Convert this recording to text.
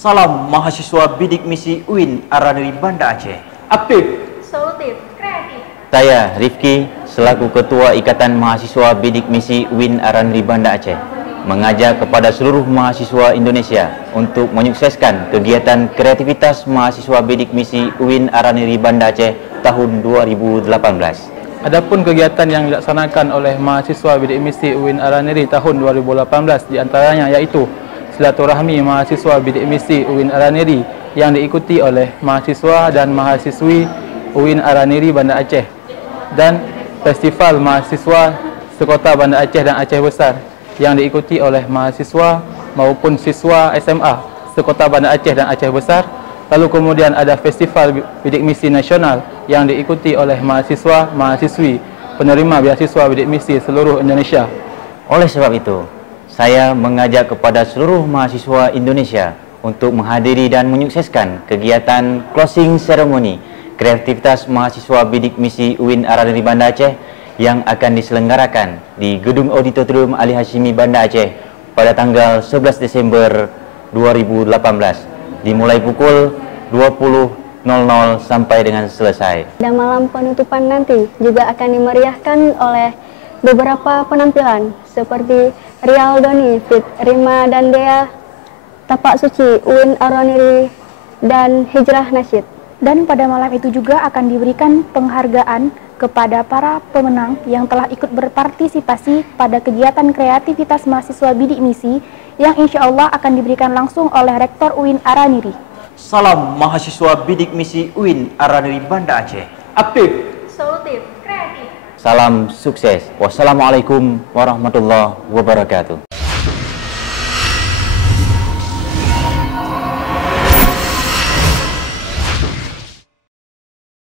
Salam mahasiswa bidik misi UIN Araniri Banda Aceh. Aktif, solutif, kreatif. Saya Rifki selaku Ketua Ikatan Mahasiswa Bidik Misi UIN Araniri Banda Aceh mengajak kepada seluruh mahasiswa Indonesia untuk menyukseskan kegiatan kreativitas mahasiswa bidik misi UIN Araniri Banda Aceh tahun 2018. Adapun kegiatan yang dilaksanakan oleh mahasiswa bidik misi UIN Araniri tahun 2018 diantaranya yaitu silaturahmi mahasiswa bidik misi UIN Araniri yang diikuti oleh mahasiswa dan mahasiswi UIN Araniri Banda Aceh dan festival mahasiswa sekota Banda Aceh dan Aceh Besar yang diikuti oleh mahasiswa maupun siswa SMA sekota Banda Aceh dan Aceh Besar. Lalu kemudian ada festival bidik misi nasional yang diikuti oleh mahasiswa mahasiswi penerima beasiswa bidik misi seluruh Indonesia. Oleh sebab itu, saya mengajak kepada seluruh mahasiswa Indonesia untuk menghadiri dan menyukseskan kegiatan closing ceremony kreativitas mahasiswa bidik misi UIN Araniri Banda Aceh yang akan diselenggarakan di Gedung Auditorium Ali Hashimi Banda Aceh pada tanggal 11 Desember 2018 dimulai pukul 20.00 sampai dengan selesai. Dan malam penutupan nanti juga akan dimeriahkan oleh beberapa penampilan seperti Rial Doni, Fit Rima dan Dea, Tapak Suci, UIN Araniri, dan Hijrah Nasyid. Dan pada malam itu juga akan diberikan penghargaan kepada para pemenang yang telah ikut berpartisipasi pada kegiatan kreativitas mahasiswa bidik misi yang insya Allah akan diberikan langsung oleh Rektor UIN Araniri. Salam mahasiswa bidik misi UIN Araniri Banda Aceh. Aktif, Solutif, kreatif. Salam sukses. Wassalamualaikum warahmatullahi wabarakatuh.